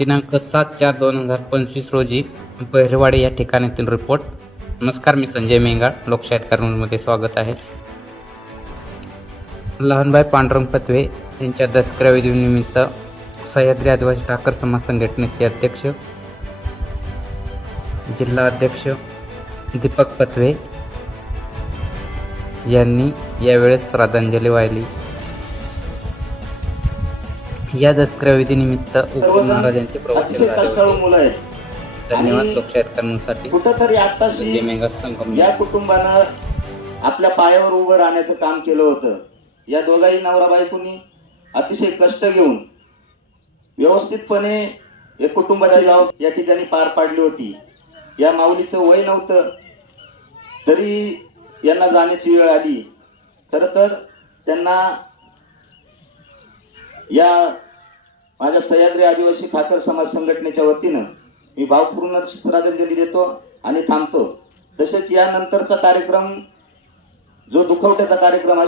दिनांक सात चार दोन हजार पंचवीस रोजी बहिरवाडे या ठिकाणातील रिपोर्ट नमस्कार मी संजय मेंगाळ. लोकशाहीत कर्ममध्ये स्वागत आहे. लहानबाई पांडुरंग पत्वे यांच्या दसकराविधीनिमित्त सह्याद्री आदिवासी ठाकर समाज संघटनेचे अध्यक्ष जिल्हा अध्यक्ष दीपक पत्वे यांनी यावेळेस श्रद्धांजली वाहिली. या दसऱ्या विधीनिमित्त उद्धव महाराजांचे प्रवचन झाले होते. धन्यवाद लोकशाहीत करण्यासाठी. कुठंतरी मेंगा संगम. या कुटुंबानं आपल्या पायावर उभं राहण्याचं काम केलं होतं. या दोघाही नवरा बायकोनी अतिशय कष्ट घेऊन व्यवस्थितपणे एक कुटुंबाची गाव या ठिकाणी पार पाडली होती. या माऊलीचं वय नव्हतं तरी यांना जाण्याची वेळ आली. खर तर त्यांना या माझ्या सह्याद्री आदिवासी ठाकर समाज संघटनेच्या वतीनं मी भावपूर्ण श्रद्धांजली देतो आणि थांबतो. तसेच यानंतरचा कार्यक्रम जो दुखवट्याचा कार्यक्रम